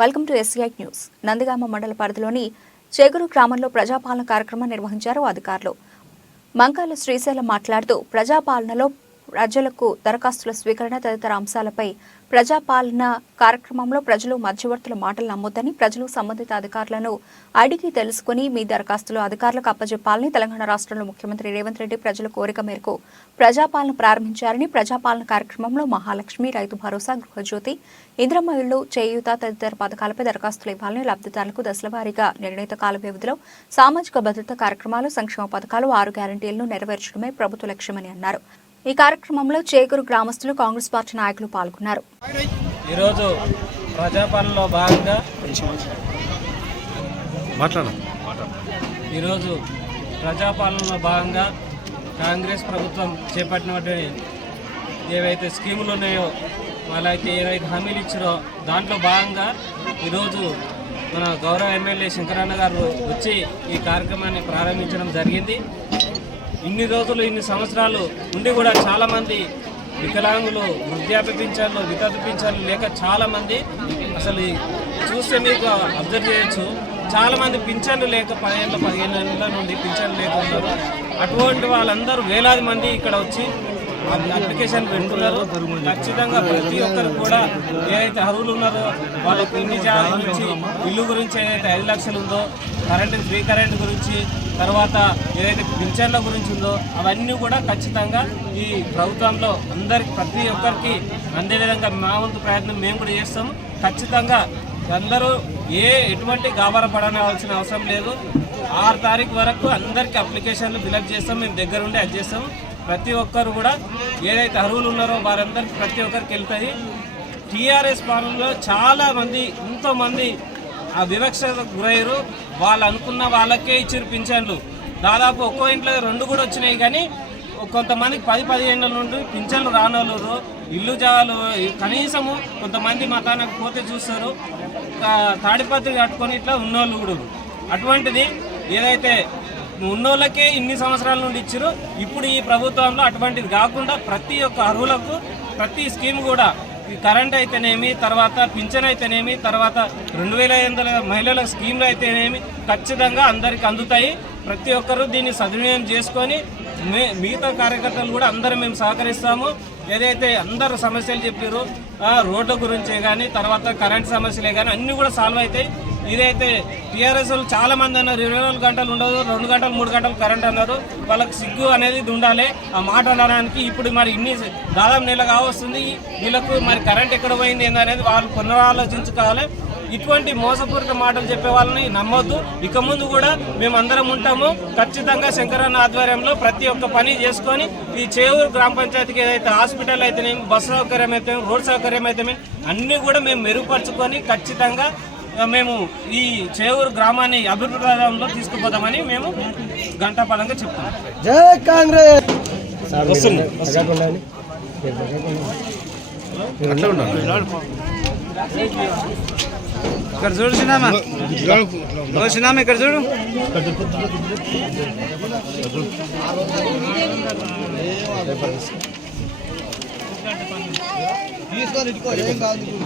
Welcome to SI news. Nandigama మండల పరిధిలోని చేగురు గ్రామంలో ప్రజాపాలన కార్యక్రమం నిర్వహించారు అధికారులు. మంకాల శ్రీశైలం మాట్లాడుతూ ప్రజాపాలనలో ప్రజలకు దరఖాస్తుల స్వీకరణ తదితర అంశాలపై ప్రజాపాలన కార్యక్రమంలో ప్రజలు మధ్యవర్తుల మాటలు నమ్మొద్దని ప్రజలు సంబంధిత అధికారులను అడిగి తెలుసుకుని మీ దరఖాస్తులు అధికారులకు అప్పజెప్పాలని తెలంగాణ రాష్ట్రంలో ముఖ్యమంత్రి రేవంత్ రెడ్డి ప్రజల కోరిక మేరకు ప్రజాపాలన ప్రారంభించారని ప్రజాపాలన కార్యక్రమంలో మహాలక్ష్మి రైతు భరోసా గృహజ్యోతి ఇంద్రమ్మ ఇళ్ళు చేయూత తదితర పథకాలపై దరఖాస్తులు ఇవ్వాలని లబ్ధిదారులకు దశలవారీగా నిర్ణీత కాల వ్యవధిలో సామాజిక భద్రత కార్యక్రమాలు సంక్షేమ పథకాలు ఆరు గ్యారంటీలను నెరవేర్చడమే ప్రభుత్వ లక్ష్యమని అన్నారు. ఈ కార్యక్రమంలో చేకూరు గ్రామస్తులు కాంగ్రెస్ పార్టీ నాయకులు పాల్గొన్నారు. ఈరోజు ప్రజాపాలనలో భాగంగా ఈరోజు ప్రజాపాలనలో భాగంగా కాంగ్రెస్ ప్రభుత్వం చేపట్టినటువంటి ఏవైతే స్కీములు ఉన్నాయో వాళ్ళైతే ఏవైతే హామీలు ఇచ్చారో దాంట్లో భాగంగా ఈరోజు మన గౌరవ ఎమ్మెల్యే శంకరన్న గారు వచ్చి ఈ కార్యక్రమాన్ని ప్రారంభించడం జరిగింది. ఇన్ని రోజులు ఇన్ని సంవత్సరాలు ఉండి కూడా చాలామంది వికలాంగులు వృద్ధాప్య పింఛన్లు వితంతు పింఛన్లు లేక చాలామంది అసలు చూస్తే మీకు అబ్జర్వ్ చేయొచ్చు. చాలామంది పింఛన్లు లేక పదిహేను పదిహేను నుండి పింఛన్లు లేక ఉన్నారు. అటువంటి వాళ్ళందరూ వేలాది మంది ఇక్కడ వచ్చి అప్లికేషన్ పెడుతున్నారు ఖచ్చితంగా ప్రతి ఒక్కరు కూడా ఏదైతే అర్హులు ఉన్నారో వాళ్ళ ఇంటి జాగా గురించి ఇల్లు గురించి ఏదైతే ఐదు లక్షలు ఉందో కరెంటు ఫ్రీ కరెంట్ గురించి తర్వాత ఏదైతే పింఛన్ల గురించి ఉందో అవన్నీ కూడా ఖచ్చితంగా ఈ ప్రభుత్వంలో అందరికి ప్రతి ఒక్కరికి అందే విధంగా మా వంతు ప్రయత్నం మేము కూడా చేస్తాము. ఖచ్చితంగా అందరూ ఏ ఎటువంటి గాబర పడనవలసిన అవసరం లేదు. ఆరు తారీఖు వరకు అందరికీ అప్లికేషన్లు ఫిలప్ చేస్తాం. మేము దగ్గర ఉండి అది చేస్తాం ప్రతి ఒక్కరు కూడా ఏదైతే అర్హులు ఉన్నారో వారందరికీ ప్రతి ఒక్కరికి వెళ్తుంది. టీఆర్ఎస్ పాలనలో చాలా మంది ఆ వివక్షత గురయ్యారు. వాళ్ళు అనుకున్న వాళ్ళకే ఇచ్చారు పింఛన్లు. దాదాపు ఒక్కో ఇంట్లో రెండు కూడా వచ్చినాయి కానీ కొంతమందికి పది పదిహేను నుండి పింఛన్లు రానోళ్ళు ఇల్లు జాలు కనీసము కొంతమంది మతానికి పోతే చూస్తారు. తాడిపత్రి కట్టుకొని ఇట్లా ఉన్నోళ్ళు కూడా అటువంటిది ఏదైతే ఉన్నోళ్ళకే ఇన్ని సంవత్సరాల నుండి ఇచ్చారు. ఇప్పుడు ఈ ప్రభుత్వంలో అటువంటిది కాకుండా ప్రతి ఒక్క అర్హులకు ప్రతి స్కీమ్ కూడా ఈ కరెంట్ అయితేనేమి తర్వాత పింఛన్ అయితేనేమి తర్వాత రెండు వేల ఐదు వందల మహిళల స్కీమ్లు అయితేనేమి ఖచ్చితంగా అందరికి అందుతాయి. ప్రతి ఒక్కరూ దీన్ని సద్వినియోగం చేసుకొని మే మిగతా కార్యకర్తలు కూడా అందరూ మేము సహకరిస్తాము. ఏదైతే అందరు సమస్యలు చెప్పారు రోడ్ల గురించే కానీ తర్వాత కరెంట్ సమస్యలే కానీ అన్నీ కూడా సాల్వ్ అవుతాయి. ఇదైతే టీఆర్ఎస్ వాళ్ళు చాలా మంది అన్నారు. ఇరవై నాలుగు గంటలు ఉండదు రెండు గంటలు మూడు గంటలు కరెంట్ అన్నారు. వాళ్ళకి సిగ్గు అనేది ఇది ఉండాలి ఆ మాట అనడానికి ఇప్పుడు మరి ఇన్ని దాదాపు నెల కావస్తుంది. వీళ్ళకు మరి కరెంట్ ఎక్కడ పోయింది ఏందనేది వాళ్ళు పునరాలోచించుకోవాలి. ఇటువంటి మోసపూరిత మాటలు చెప్పే వాళ్ళని నమ్మొద్దు. ఇక ముందు కూడా మేము అందరం ఉంటాము. ఖచ్చితంగా శంకరన్న ఆధ్వర్యంలో ప్రతి ఒక్క పని చేసుకొని ఈ చేవూరు గ్రామ పంచాయతీకి ఏదైతే హాస్పిటల్ అయితేనేమి బస్సు సౌకర్యం అయితే రోడ్ సౌకర్యం అయితే అన్నీ కూడా మేము మెరుగుపరుచుకొని ఖచ్చితంగా మేము ఈ చేవూరు గ్రామాన్ని అభివృద్ధిలో తీసుకుపోతామని మేము గంటాపదంగా చెప్తాం జై కాంగ్రెస్! ఇక్కడ చూడు సినిమా. సినిమా ఇక్కడ చూడు. దూరం